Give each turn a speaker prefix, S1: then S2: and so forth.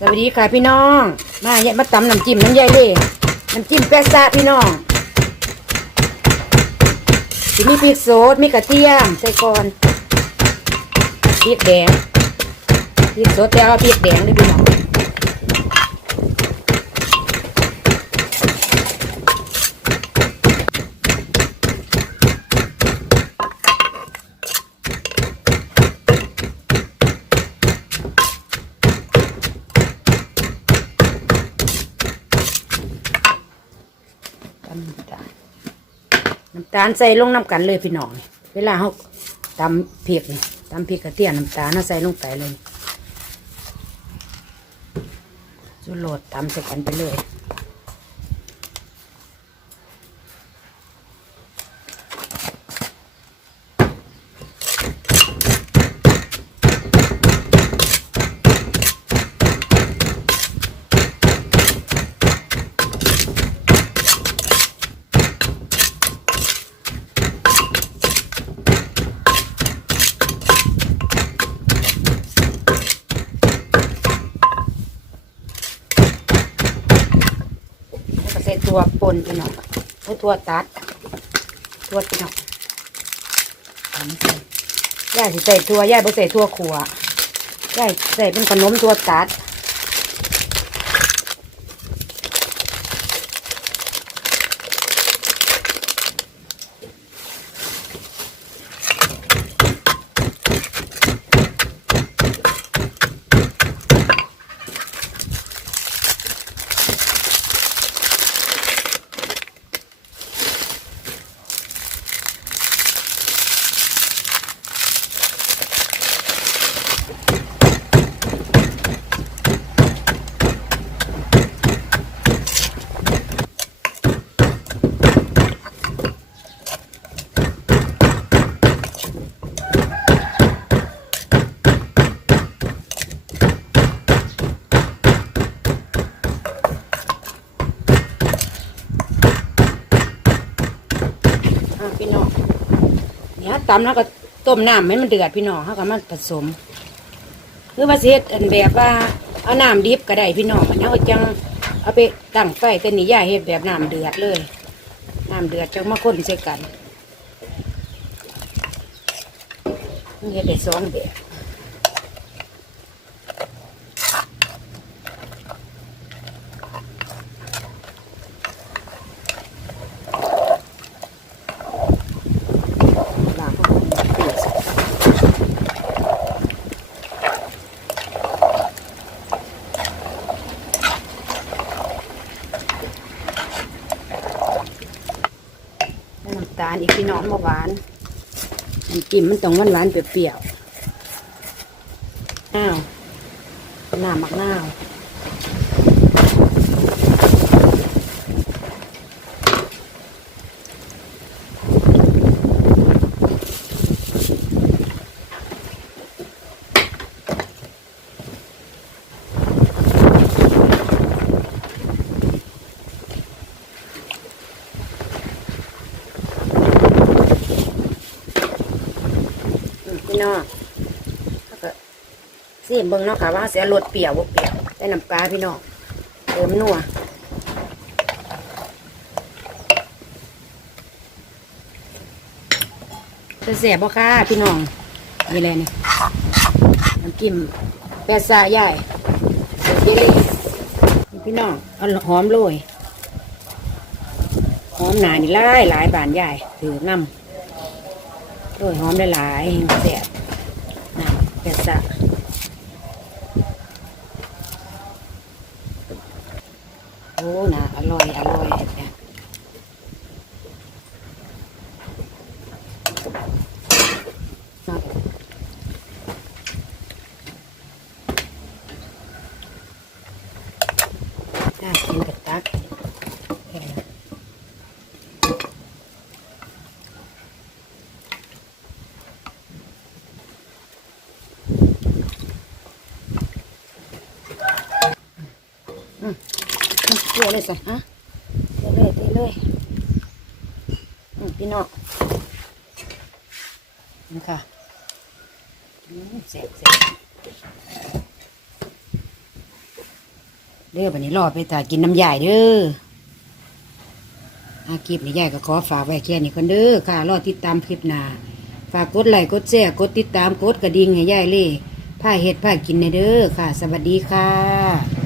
S1: สวัสดีค่ะพี่น้อง มาเยมาตำน้ำจิ้มน้ำยายเล่น้ำจิ้มแปะซาพี่น้องสิมีพริกสดมีกระเทียมใส่ก่อนพริกแดงพริกสดแต่เอาพริกแดงเลยพี่น้องตำ น้ำตาลน้ำตาลใส่ลงน้ำกันเลยพี่น้องเวลาเขาตำเพียกนี่ตำเพียกกระเทียมน้ำตาลน่าใส่ลงไปเลยจุโรดตำใส่กันไปเลย ตัวปนพี่น้องเอาตัวตัดตัวพี่น้องทำใส่ย่าสิใส่ตัวย่าบ่ใส่ตัวขัวย่าใส่เป็นขนมตัวตัด อะพี่น้องเนี่ยตำแล้วก็ต้มน้ำให้มันเดือดพี่น้องเขาก็มาผสมหรือว่าสิเฮ็อันแบบว่าเอาน้ำดิบก็ได้พี่น้องมันเขาจังเอาไปตั้งไฟแต่นี่ย่าเห็ดแบบน้ำเดือดเลยน้ำเดือดจังมาคนเส่กันมันเห็ดได้สองแบบล้างพวกมันเดือดใส่านอีกพี่น้องมาหวานน้ำจิ้มมันต้องหวานหวานเปรี้ยวๆอ้าวน้ำมักนาว พี่น้องแล้วก็ซีมเบิ่งเนาะค่ะว่าเสียรสเปรี้ยวบ่เปรี้ยวใส่น้ำปลาพี่น้องเติมนัวจะเสียบ่ค่ะพี่น้องนี่เลยนี่น้ำจิ้มแปซาย่ายเสร็จเยลลี่พี่น้องเอาหอมโรยหอมหนานี่หลายหลายบานใหญ่ถือน้ำ โรยหอมหลายๆแห่งแซ่บน้ำเป็ดสะโอ้นะอร่อย อร่อยเนี่ยน่ากินกับตักแค่นั้น เทเลยสิฮะเทเลยเทเลยอืมพี่น้องนี่ค่ะอืมเสร็จเสร็จเด้อบัดนี้รอไปตากินน้ำยายเด้ออาคลิปนี้ยายก็ขอฝากไว้แค่นี้ก่อนเด้อค่ะรอติดตามคลิปหน้าฝากกดไลค์กดแชร์กดติดตามกดกระดิ่งให้ยายเล่ผ้าเฮ็ดผ้ากินในเด้อค่ะ สวัสดีค่ะ